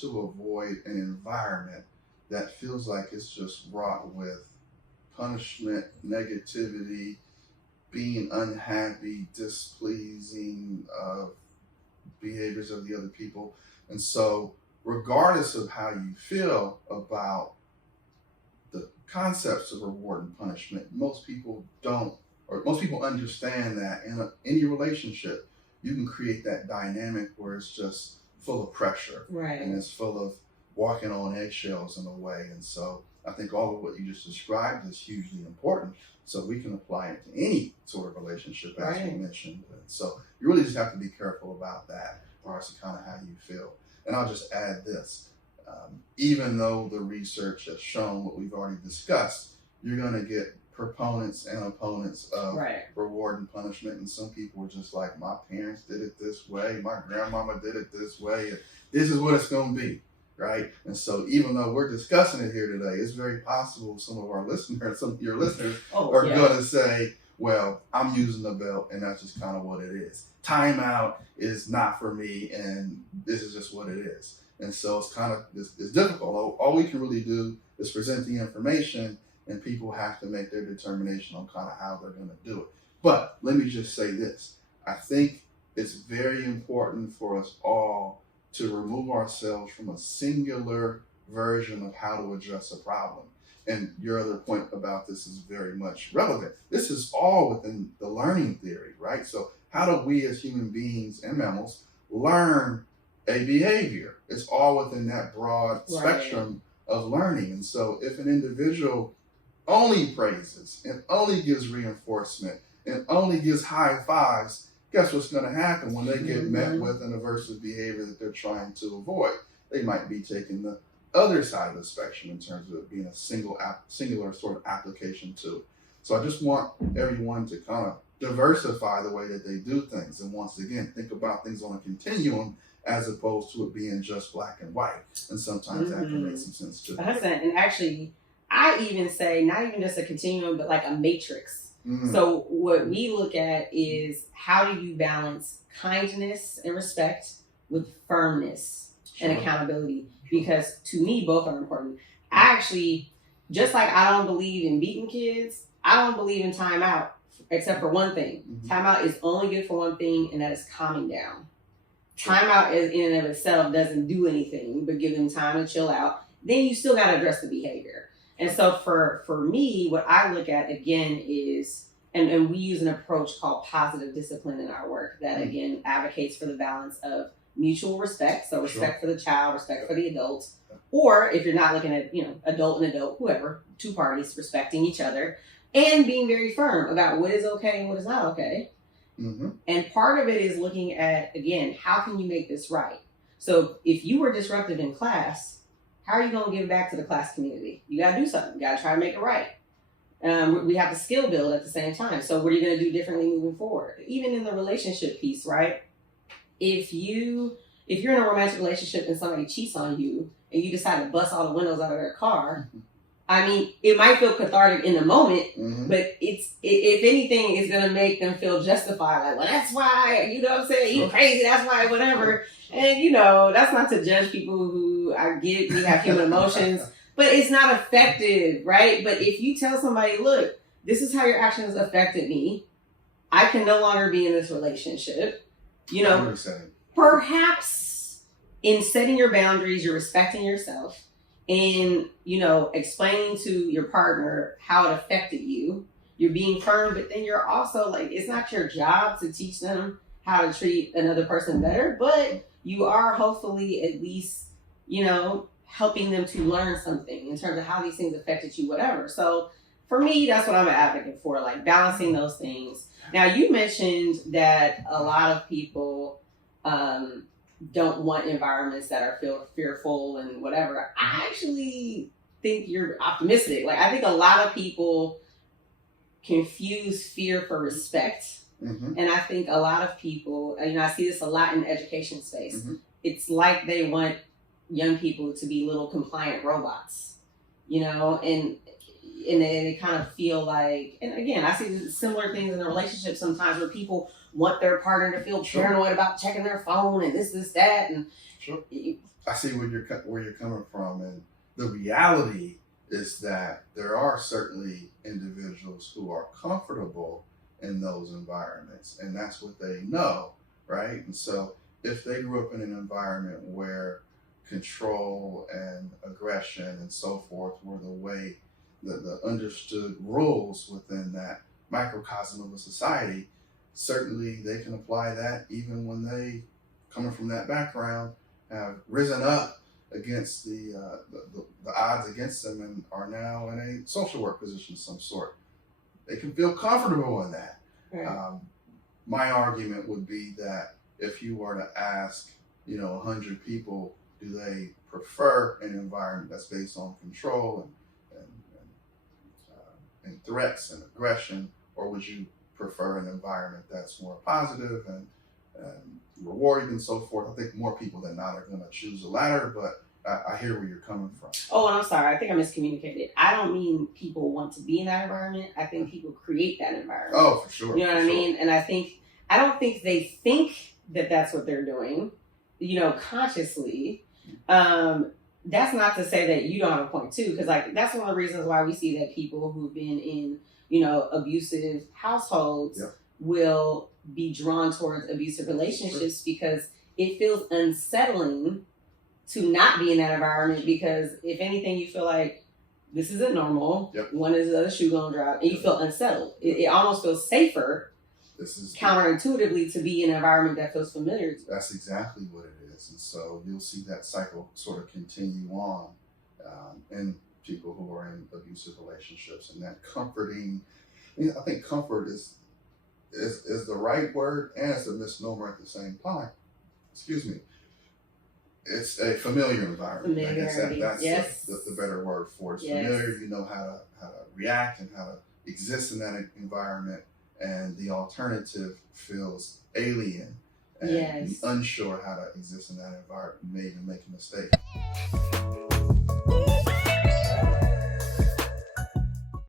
to avoid an environment that feels like it's just wrought with punishment, negativity, being unhappy, displeasing behaviors of the other people. And so, regardless of how you feel about the concepts of reward and punishment, most people don't, or most people understand that in any relationship, you can create that dynamic where it's just full of pressure, right, and it's full of walking on eggshells in a way. And so I think all of what you just described is hugely important, so we can apply it to any sort of relationship, as right, you mentioned. And so you really just have to be careful about that, as far as kind of how you feel. And I'll just add this. Even though the research has shown what we've already discussed, you're going to get proponents and opponents of right, reward and punishment. And some people are just like, my parents did it this way, my grandmama did it this way, and this is what it's going to be, right? And so even though we're discussing it here today, it's very possible some of our listeners, some of your listeners are going to say, well, I'm using the belt and that's just kind of what it is. Timeout is not for me and this is just what it is. And so it's kind of, it's difficult. All we can really do is present the information, and people have to make their determination on kind of how they're going to do it. But let me just say this. I think it's very important for us all to remove ourselves from a singular version of how to address a problem. And your other point about this is very much relevant. This is all within the learning theory, right? So how do we as human beings and mammals learn a behavior? It's all within that broad spectrum of learning. And so if an individual only praises and only gives reinforcement and only gives high fives, guess what's going to happen when they get met with an aversive behavior that they're trying to avoid? They might be taking the other side of the spectrum in terms of it being a singular sort of application to. So I just want everyone to kind of diversify the way that they do things. And once again, think about things on a continuum as opposed to it being just black and white. And sometimes that can make some sense too. 100%. And actually, I even say not even just a continuum, but like a matrix. So what we look at is how do you balance kindness and respect with firmness and accountability? Because to me, both are important. I actually, just like I don't believe in beating kids, I don't believe in timeout, except for one thing. Timeout is only good for one thing, and that is calming down. Timeout in and of itself doesn't do anything but give them time to chill out. Then you still got to address the behavior. And so for me, what I look at again is, and we use an approach called positive discipline in our work that again advocates for the balance of mutual respect. So respect for the child, respect for the adult, or if you're not looking at, adult and adult, whoever, two parties respecting each other and being very firm about what is okay and what is not okay. And part of it is looking at, again, how can you make this right? So if you were disruptive in class, how are you going to give back to the class community? You got to do something. You got to try to make it right. We have to skill build at the same time. So what are you going to do differently moving forward? Even in the relationship piece, right? If you're in a romantic relationship and somebody cheats on you and you decide to bust all the windows out of their car, I mean, it might feel cathartic in the moment, but if anything, it's going to make them feel justified. Like, well, that's why, you know what I'm saying? You crazy, that's why, whatever. And, that's not to judge people who I get, we have human emotions, but it's not effective, right? But if you tell somebody, look, this is how your actions affected me, I can no longer be in this relationship, perhaps in setting your boundaries, you're respecting yourself. And, explaining to your partner how it affected you, you're being firm, but then you're also like, it's not your job to teach them how to treat another person better, but you are hopefully at least, helping them to learn something in terms of how these things affected you, whatever. So for me, that's what I'm an advocate for, like balancing those things. Now, you mentioned that a lot of people, don't want environments that are fearful and whatever. I actually think you're optimistic. Like, I think a lot of people confuse fear for respect. And I think a lot of people, I see this a lot in the education space. It's like they want young people to be little compliant robots, and and they kind of feel like, and again, I see similar things in a relationship sometimes where people want their partner to feel paranoid about checking their phone and this, that, and I see where you're coming from, and the reality is that there are certainly individuals who are comfortable in those environments, and that's what they know, right? And so if they grew up in an environment where control and aggression and so forth were the way the understood rules within that microcosm of a society, certainly they can apply that even when they, coming from that background, have risen up against the odds against them and are now in a social work position of some sort. They can feel comfortable in that. Right. My argument would be that if you were to ask, 100 people, do they prefer an environment that's based on control and threats and aggression, or would you prefer an environment that's more positive and rewarding and so forth? I think more people than not are going to choose the latter, but I hear where you're coming from. Oh, and I'm sorry. I think I miscommunicated. I don't mean people want to be in that environment. I think people create that environment. Oh, for sure. You know what I mean? And I don't think they think that that's what they're doing, consciously. That's not to say that you don't have a point too, because that's one of the reasons why we see that people who've been in, abusive households will be drawn towards abusive relationships because it feels unsettling to not be in that environment, because if anything, you feel like this isn't normal. When is the other shoe gonna drop? And you feel unsettled. It almost feels safer. This is counterintuitively to be in an environment that feels familiar. That's exactly what it is, and so you'll see that cycle sort of continue on in people who are in abusive relationships, and that comforting. I think comfort is the right word, and it's a misnomer at the same time. Excuse me. It's a familiar environment. That's the better word for it. It's familiar. You know how to react and how to exist in that environment, and the alternative feels alien and unsure how to exist in that environment. You may even make a mistake.